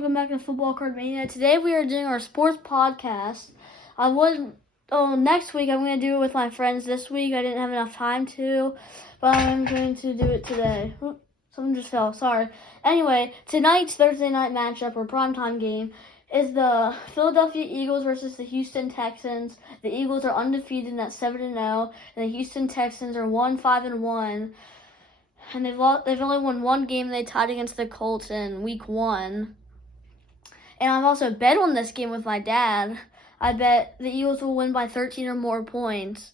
Welcome back to Football Card Mania. Today we are doing our sports podcast. Next week I'm going to do it with my friends. This week I didn't have enough time to, but I'm going to do it today. Something just fell, sorry. Anyway, tonight's Thursday night matchup or primetime game is the Philadelphia Eagles versus the Houston Texans. The Eagles are undefeated at 7-0, and the Houston Texans are 5-1. And they've only won one game. They tied against the Colts in week 1. And I've also bet on this game with my dad. I bet the Eagles will win by 13 or more points.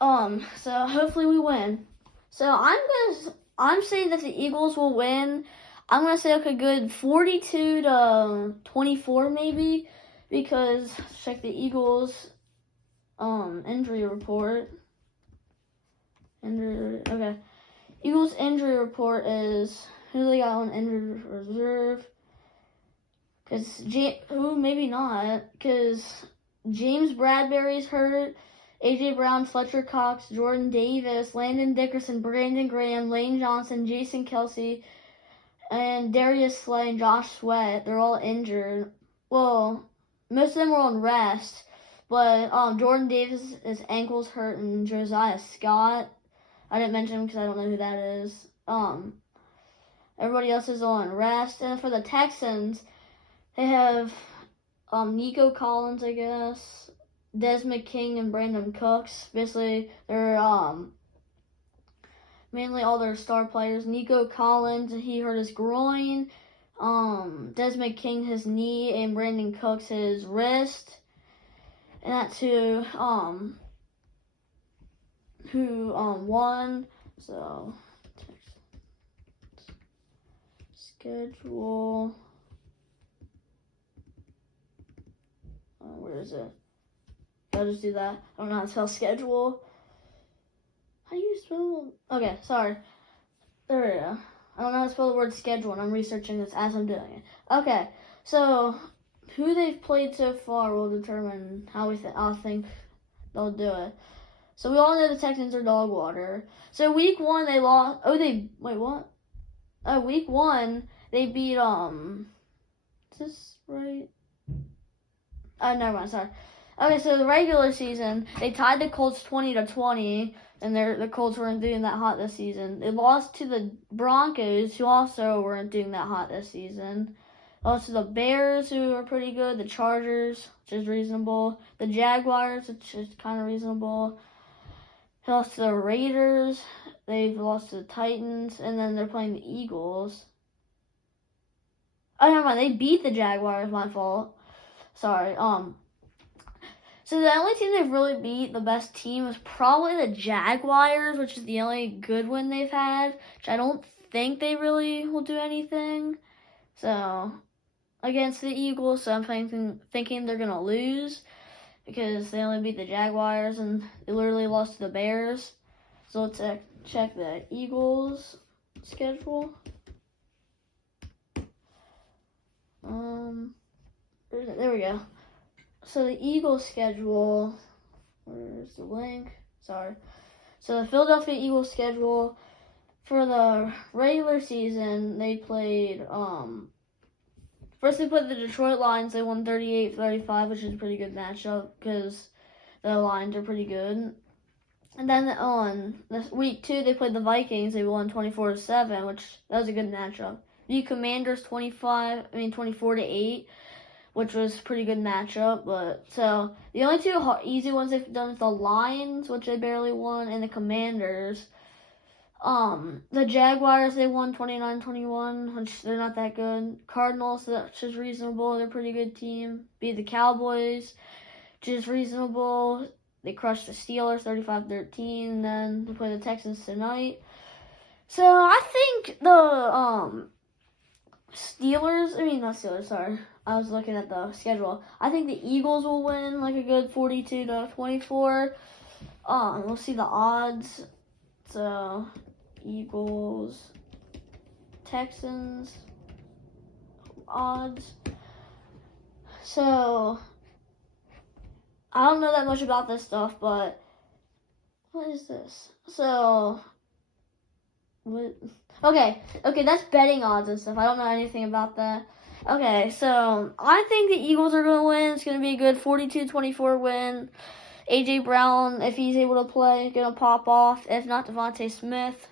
So hopefully we win. So I'm saying that the Eagles will win. I'm gonna say a good 42-24 maybe, because check the Eagles injury report. Okay. Eagles injury report is who they got on injured reserve. Because maybe not. Because James Bradbury's hurt. A.J. Brown, Fletcher Cox, Jordan Davis, Landon Dickerson, Brandon Graham, Lane Johnson, Jason Kelsey, and Darius Slay and Josh Sweat. They're all injured. Well, most of them were on rest. But Jordan Davis' ankle's hurt, and Josiah Scott, I didn't mention him because I don't know who that is. Everybody else is on rest. And for the Texans, they have Nico Collins, I guess, Desmond King, and Brandon Cooks. Basically, they're mainly all their star players. Nico Collins, he hurt his groin. Desmond King, his knee, and Brandon Cooks, his wrist. And that's who won. So, schedule. Where is it? I'll just do that. I don't know how to spell schedule. How do you spell? Okay, sorry. There we go. I don't know how to spell the word schedule, and I'm researching this as I'm doing it. Okay, so who they've played so far will determine how I think they'll do it. So we all know the Texans are dog water. So week 1 they lost. Week 1 they beat Is this right? Never mind, sorry. Okay, so the regular season, they tied the Colts 20-20, and the Colts weren't doing that hot this season. They lost to the Broncos, who also weren't doing that hot this season. Lost to the Bears, who are pretty good. The Chargers, which is reasonable. The Jaguars, which is kind of reasonable. They lost to the Raiders. They've lost to the Titans, and then they're playing the Eagles. Oh, never mind. They beat the Jaguars. My fault. Sorry. So the only team they've really beat, the best team, is probably the Jaguars, which is the only good win they've had. Which I don't think they really will do anything. So against the Eagles, so I'm thinking they're gonna lose because they only beat the Jaguars and they literally lost to the Bears. So let's check the Eagles schedule. There we go. So the Eagles schedule, where's the link? Sorry. So the Philadelphia Eagles schedule for the regular season, they played, first they played the Detroit Lions. They won 38-35, which is a pretty good matchup because the Lions are pretty good. And then on this week 2, they played the Vikings. They won 24-7, which that was a good matchup. The Commanders 24-8. Which was a pretty good matchup, but so the only two easy ones they've done is the Lions, which they barely won, and the Commanders. The Jaguars, they won 29-21, which they're not that good. Cardinals, which is reasonable, they're a pretty good team. Beat the Cowboys, which is reasonable. They crushed the Steelers 35-13, and then they play the Texans tonight. So I think the I was looking at the schedule. I think the Eagles will win like a good 42-24. We'll see the odds. So, Eagles, Texans, odds. So, I don't know that much about this stuff, but what is this? So, what? Okay, that's betting odds and stuff. I don't know anything about that. Okay, so I think the Eagles are going to win. It's going to be a good 42-24 win. A.J. Brown, if he's able to play, going to pop off. If not, Devontae Smith.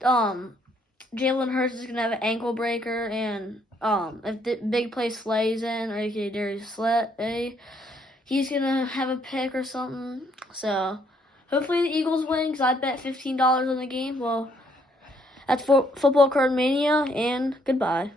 Jalen Hurts is going to have an ankle breaker. And if the big play slays in, or aka Darius Slay, he's going to have a pick or something. So, hopefully the Eagles win, because I bet $15 on the game. Well, that's Football Card Mania, and goodbye.